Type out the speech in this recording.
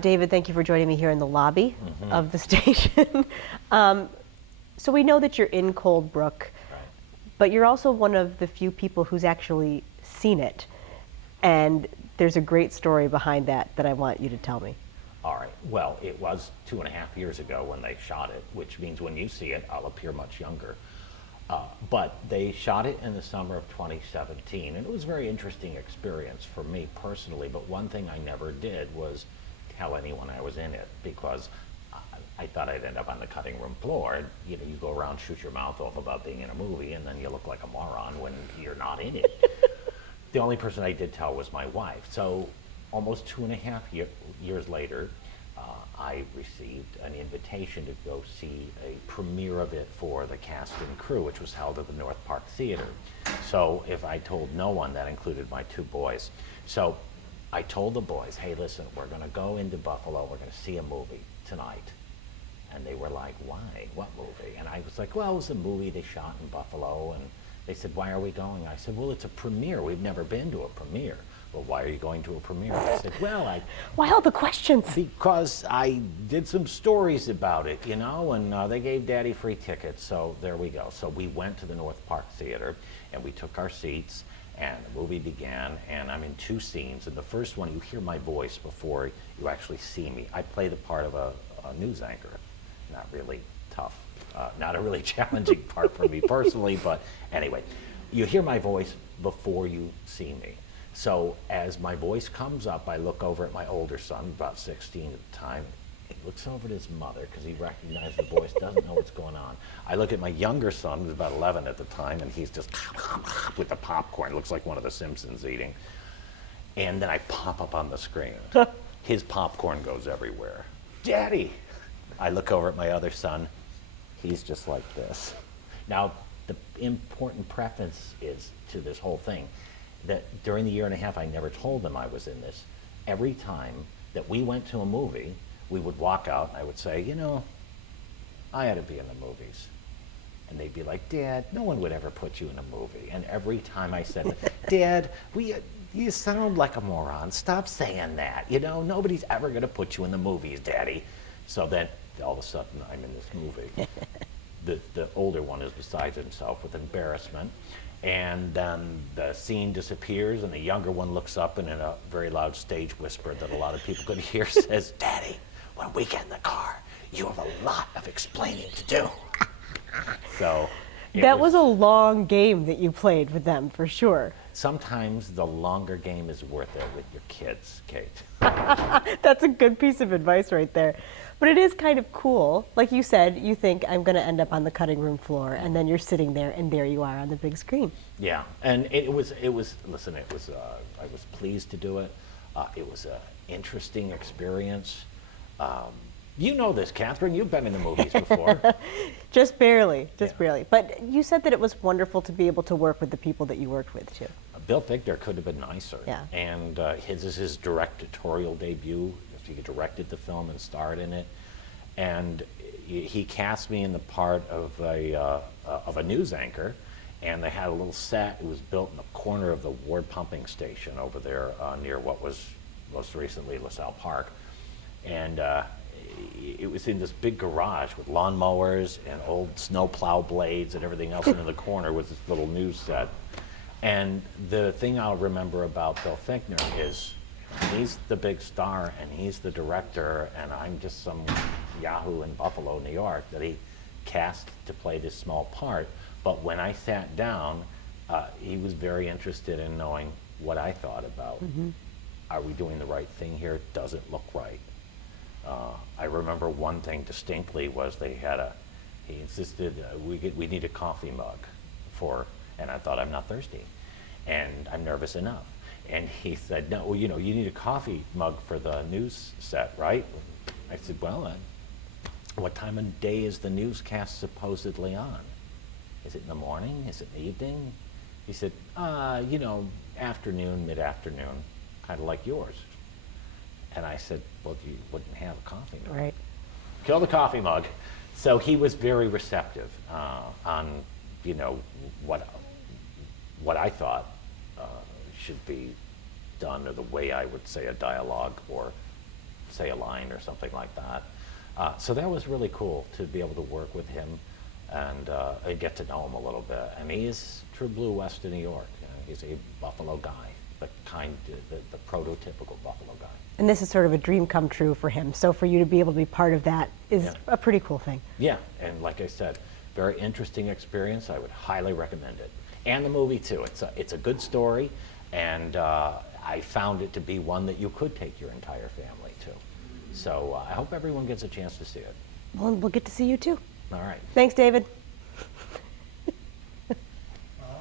David, thank you for joining me here in the lobby of the station. So we know that you're in Cold Brook, but you're also one of the few people who's actually seen it. And there's a great story behind that I want you to tell me. All right. Well, it was 2.5 years ago when they shot it, which means when you see it, I'll appear much younger. But they shot it in the summer of 2017, and it was a very interesting experience for me personally. But one thing I never did was tell anyone I was in it, because I thought I'd end up on the cutting room floor. And, you know, you go around, shoot your mouth off about being in a movie, and then you look like a moron when you're not in it. The only person I did tell was my wife. So almost 2.5 years later, I received an invitation to go see a premiere of it for the cast and crew, which was held at the North Park Theater. So if I told no one, that included my 2 boys. So I told the boys, hey, listen, we're going to go into Buffalo. We're going to see a movie tonight. And they were like, why? What movie? And I was like, well, it was a movie they shot in Buffalo. And they said, why are we going? I said, well, it's a premiere. We've never been to a premiere. Well, why are you going to a premiere? I said, well, why all the questions? Because I did some stories about it, you know, and they gave Daddy free tickets, so there we go. So we went to the North Park Theater, and we took our seats, and the movie began, and I'm in 2 scenes. And the first one, you hear my voice before you actually see me. I play the part of a news anchor. Not really tough, not a really challenging part for me personally, but anyway, you hear my voice before you see me. So as my voice comes up, I look over at my older son, about 16 at the time. He looks over at his mother because he recognized the voice, doesn't know what's going on. I look at my younger son, who was about 11 at the time, and he's just with the popcorn. Looks like one of the Simpsons eating. And then I pop up on the screen. His popcorn goes everywhere. Daddy! I look over at my other son. He's just like this. Now, the important preface is to this whole thing that during the 1.5 years, I never told them I was in this. Every time that we went to a movie, we would walk out and I would say, you know, I ought to be in the movies. And they'd be like, Dad, no one would ever put you in a movie. And every time I said, Dad, you sound like a moron. Stop saying that. You know, nobody's ever going to put you in the movies, Daddy. So then all of a sudden I'm in this movie. The older one is beside himself with embarrassment. And then the scene disappears, and the younger one looks up and in a very loud stage whisper that a lot of people could hear says, Daddy, when we get in the car, you have a lot of explaining to do. So that was a long game that you played with them, for sure. Sometimes the longer game is worth it with your kids, Kate. That's a good piece of advice right there. But it is kind of cool. Like you said, you think I'm going to end up on the cutting room floor, and then you're sitting there, and there you are on the big screen. Yeah, and it was. Listen, I was pleased to do it. It was an interesting experience. You know this, Catherine. You've been in the movies before. Just barely. But you said that it was wonderful to be able to work with the people that you worked with, too. Bill Fichtner could have been nicer. Yeah. And his is his directorial debut. He directed the film and starred in it, and he cast me in the part of a news anchor, and they had a little set. It was built in the corner of the Ward pumping station over there near what was most recently LaSalle Park, and it was in this big garage with lawnmowers and old snow plow blades and everything else, and in the corner was this little news set. And the thing I'll remember about Bill Fichtner is he's the big star and he's the director, and I'm just some yahoo in Buffalo, New York that he cast to play this small part. But when I sat down, he was very interested in knowing what I thought about, are we doing the right thing here? Does it look right? I remember one thing distinctly was he insisted we need a coffee mug and I thought, I'm not thirsty and I'm nervous enough. And he said, no, well, you know, you need a coffee mug for the news set, right? I said, well, what time of day is the newscast supposedly on? Is it in the morning? Is it in the evening? He said, you know, afternoon, mid-afternoon, kind of like yours. And I said, well, you wouldn't have a coffee mug. Right. Kill the coffee mug. So he was very receptive on, you know, what I thought should be done, or the way I would say a dialogue or say a line or something like that. So that was really cool to be able to work with him and get to know him a little bit. And he is true blue west of New York. He's a Buffalo guy, the prototypical Buffalo guy. And this is sort of a dream come true for him. So for you to be able to be part of that is Yeah. a pretty cool thing. Yeah, and like I said, very interesting experience. I would highly recommend it. And the movie too. It's a good story, and I found it to be one that you could take your entire family to. So I hope everyone gets a chance to see it. Well, we'll get to see you too. All right. Thanks, David.